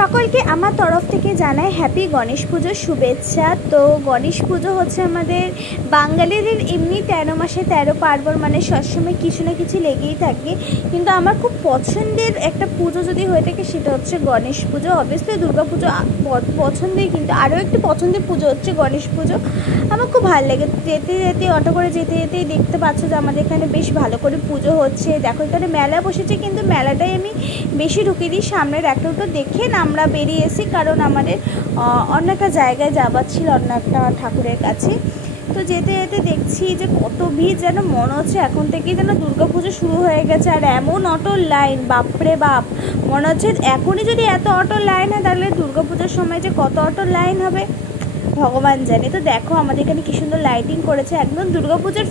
সকলকে আমার তরফ থেকে জানাই হ্যাপি গণেশ পুজোর শুভেচ্ছা। তো গণেশ পুজো হচ্ছে আমাদের বাঙালিদের এমনি 13 মাসে 13 পার্বণ, মানে সবসময় কিছু না কিছু লেগেই থাকে। কিন্তু আমার খুব পছন্দের একটা পুজো যদি হয়ে থাকে সেটা হচ্ছে গণেশ পুজো। অবভিয়াসলি দুর্গা পুজো পছন্দের, কিন্তু আরও একটি পছন্দের পুজো হচ্ছে গণেশ পুজো। আমার খুব ভালো লাগে। যেতে যেতে অটো করে যেতে যেতেই দেখতে পাচ্ছ যে আমাদের এখানে বেশ ভালো করে পুজো হচ্ছে। দেখো এখানে মেলা বসেছে, কিন্তু মেলাটাই আমি বেশি ঢুকে দিই, সামনের একটা দুটো দেখে না আমরা বেরিয়ে এসি, কারণ আমাদের অন্য একটা জায়গায় যাবার ছিল, অন্য একটা ঠাকুরের কাছে। তো যেতে যেতে দেখছি যে কত ভিড়, যেন মনে হচ্ছে এখন থেকেই যেন দুর্গা পুজো শুরু হয়ে গেছে। আর এমন অটোর লাইন, বাপরে বাপ, মনে হচ্ছে এখনই যদি এত অটোর লাইন হয় তাহলে দুর্গা পুজোর সময় যে কত অটোর লাইন হবে ভগবান জানে। তো দেখো আমাদের এখানে কি সুন্দর লাইটিং করেছে, একদম দুর্গাপুজোর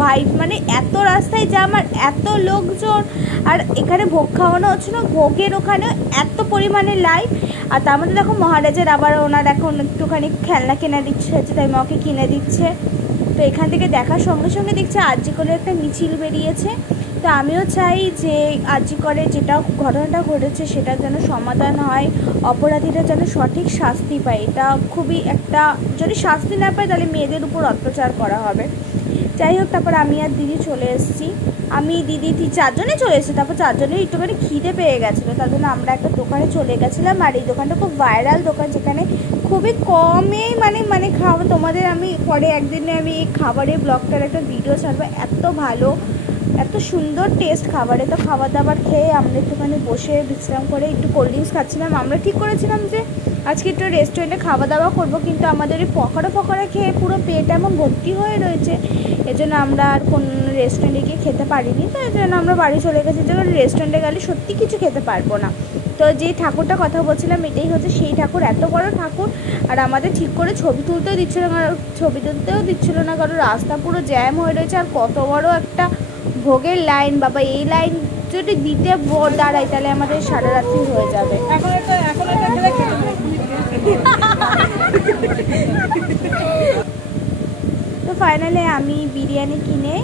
ভাইব, মানে এত রাস্তায় জ্যাম আর এত লোকজন। আর এখানে ভোগ খাওয়ানো হচ্ছে না, ভোগের ওখানে এত পরিমাণে লাইট। আর তার মধ্যে দেখো মহারাজের আবার ওনার এখন একটুখানি খেলনা কেনা দিচ্ছে হচ্ছে, তাই মাকে কিনে দিচ্ছে। তো এখান থেকে দেখার সঙ্গে সঙ্গে দেখছে আরজিকরের একটা মিছিল বেরিয়েছে। তো আমিও চাই যে আরজিকরে যেটা ঘটনাটা ঘটেছে সেটা যেন সমাধান হয়, অপরাধীরা যেন সঠিক শাস্তি পায়। এটা খুবই একটা, যদি শাস্তি না পায় তাহলে মেয়েদের উপর অত্যাচার করা হবে। যাই হোক, তারপর আমি আর দিদি চলে এসেছি। আমি দিদি চারজনে চলে এসেছি। তারপর চারজনের একটুখানি খিদে পেয়ে গেছিলো, তার জন্য আমরা একটা দোকানে চলে গেছিলাম। আর এই দোকানটা খুব ভাইরাল দোকান, যেখানে খুবই কমেই মানে খাওয়া। তোমাদের আমি পরে একদিনে আমি এই খাবারের ব্লগটার একটা ভিডিও ছাড়বো। এত ভালো, এত সুন্দর টেস্ট খাবারে। তো খাবার দাবার খেয়ে আমরা একটুখানি বসে বিশ্রাম করে একটু কোল্ড ড্রিঙ্কস খাচ্ছিলাম। আমরা ঠিক করেছিলাম যে আজকে একটু রেস্টুরেন্টে খাওয়া দাওয়া করবো, কিন্তু আমাদের এই পকোড়া খেয়ে পুরো পেট এমন ভর্তি হয়ে রয়েছে, এজন্য আমরা আর কোন রেস্টুরেন্টে গিয়ে খেতে পারিনি। তো এই জন্য আমরা বাড়ি চলে গেছি, যে রেস্টুরেন্টে গেলে সত্যি কিছু খেতে পারবো না। তো যে ঠাকুরটা কথা বলছিলাম এটাই হচ্ছে সেই ঠাকুর, এত বড় ঠাকুর। আর আমাদের ঠিক করে ছবি তুলতেও দিচ্ছিল না, কারণ রাস্তা পুরো জ্যাম হয়ে রয়েছে। আর কত বড় একটা ভোগের লাইন, বাবা এই লাইন যদি দিতে দাঁড়াই তাহলে আমাদের সারা রাত্রি হয়ে যাবে। তো ফাইনালি আমি বিরিয়ানি কিনে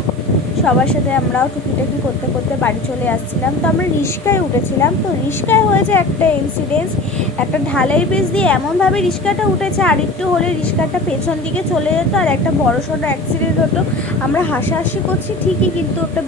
সবার সাথে আমরাও টুকিটাকি করতে করতে বাড়ি চলে আসছিলাম। তো আমরা রিস্কায় উঠেছিলাম। তো রিস্কায় হয়েছে একটা ইনসিডেন্স, একটা ঢালাই ব্রিজ দিয়ে এমনভাবে রিস্কাটা উঠেছে, আর একটু হলে রিস্কাটা পেছন দিকে চলে যেত আর একটা বড় সড়ো অ্যাক্সিডেন্ট হতো। আমরা হাসাহাসি করছি ঠিকই, কিন্তু একটা